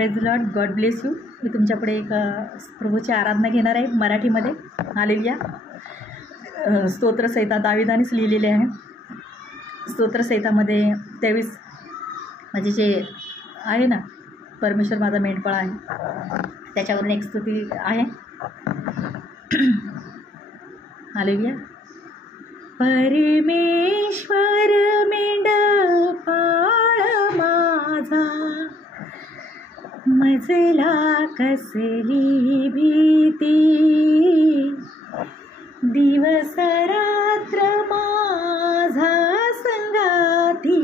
Praise Lord, God bless you. मी तुमच्यापुढे एक प्रभूची आराधना घेणार आहे मराठीमध्ये. हालेलुया. स्तोत्रसंहिता दाविदानेच लिहिलेली आहे. स्तोत्रसंहितामध्ये 23 म्हणजे जे आहे ना, परमेश्वर माझा मेंढपाळ आहे, त्याच्यावरून एक स्तुती आहे. हालेलुया. परमेश्वर मेंढपाळ माझा, मजला कसली भीती, दिवस रात्र माझा संगाती,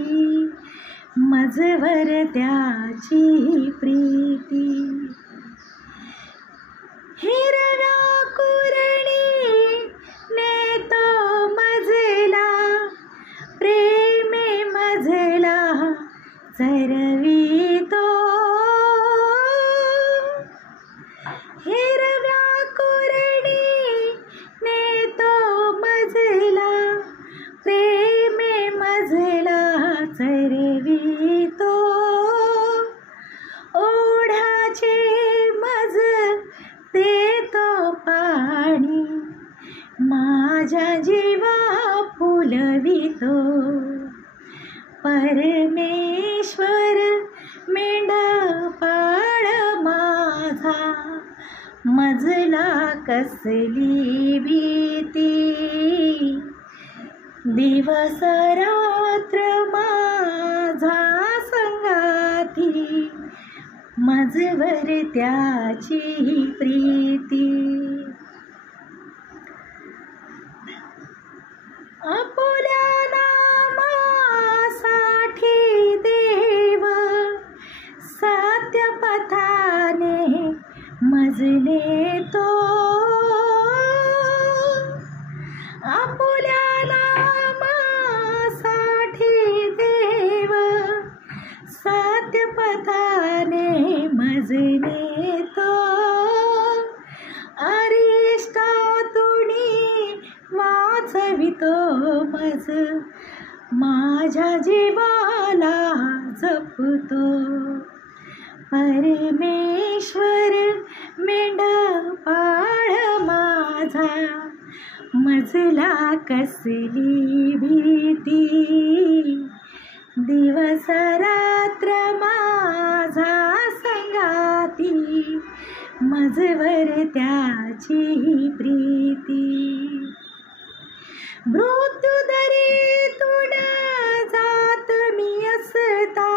मजवर त्याची प्रीती. हिरव्या कुरणी नेतो मजला, प्रेमे मजला चरवितो. हिरव्या कुरणी नेतो मजला, प्रेमे मजला चरवितो. ओढाचे मज देतो पाणी, माझ्या जीवा फुलवितो. परमेश्वर मेंढपाळ माझा, मजला कसली भीती, दिवस रात्र माझा संगाती, मजवर त्याची प्रीती. आपुल्या नामासाठी देव सत्य पथाने मजले तो. आपुल्या नामासाठी देव सत्य पथाने मजले तो. अरिष्टातुनी वाचवितो मज, माझ्या जीवाला जपतो. परमेश्वर मेंढपाळ माझा, मजला कसली भीती, दिवस रात्र माझा संगाती, मजवर त्याची प्रीती. मृत्युदरीतून जात मी असता,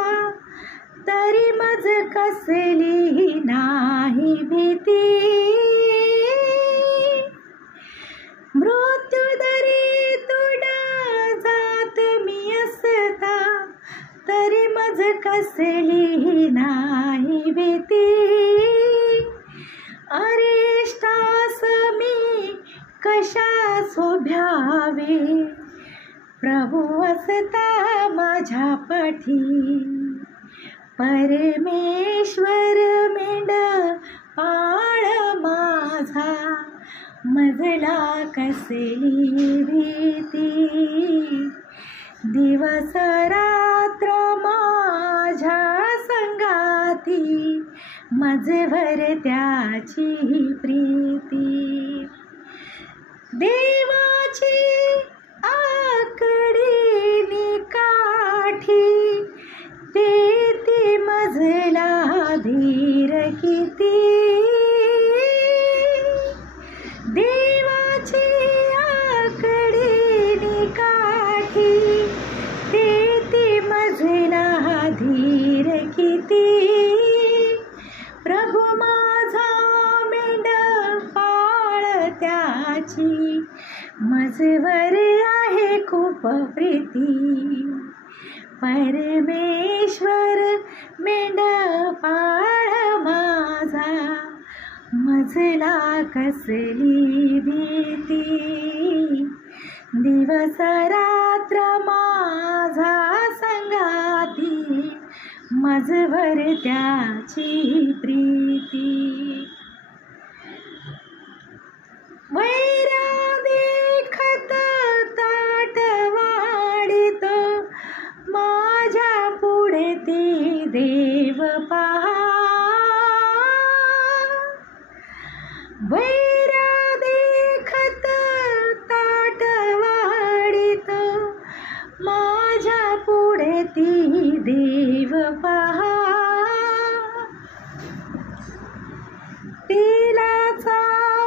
तरी मज कसली नाही भीती. मृत्युदरीतून जात मी असता, तरी मज कसली नाही भीती. अरिष्टास मी कशा शोभ्यावे, प्रभू असता माझ्या पाठी. परमेश्वर मेंढपाळ माझा, मजला कसली भीती, दिवस रात्र माझ्या संगाती, मजवर त्याची प्रीती. देवाची आकडी काठी, देती मजला धीर किती. देवाची आकडी काठी, देती मजला धीर किती. प्रभू माझा मेंढपाळ त्याची, मजवर आहे खूप प्रीती. परमेश्वर मेंढपाळ माझा, मजला कसली भीती, दिवस रात्र माझा संगाती, मजवर त्याची प्रीती. वैरा देखत ताट वाढितो, माझ्या पुढे ती देव पहा. देव पहा तिलाचा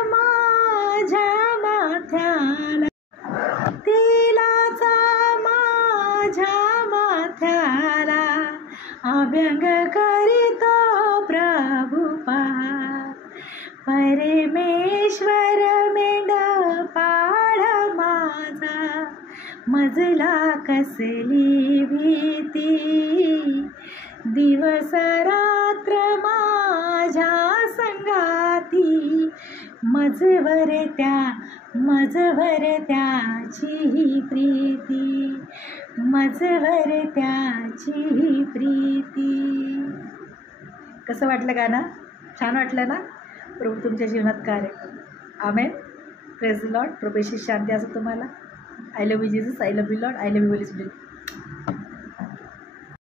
माझ्या माथ्याला, तिलाचा माझ्या माथ्याला अभ्यंग करीतो प्रभू पहा. परमेश्वर मेंढपाळ माझा मजला कसली भीती, दिवस रात्र माझ्या संगाती, मजवर त्याची प्रीती, मजवर त्याची प्रीती. कसं वाटलं गाणं? छान वाटलं ना? प्रभू तुमच्या जीवनात कार्य करो. आमेन. Praise the Lord. प्रभू येशू शांती असो तुम्हाला. I love you Jesus. I love you Lord. I love you Holy spirit.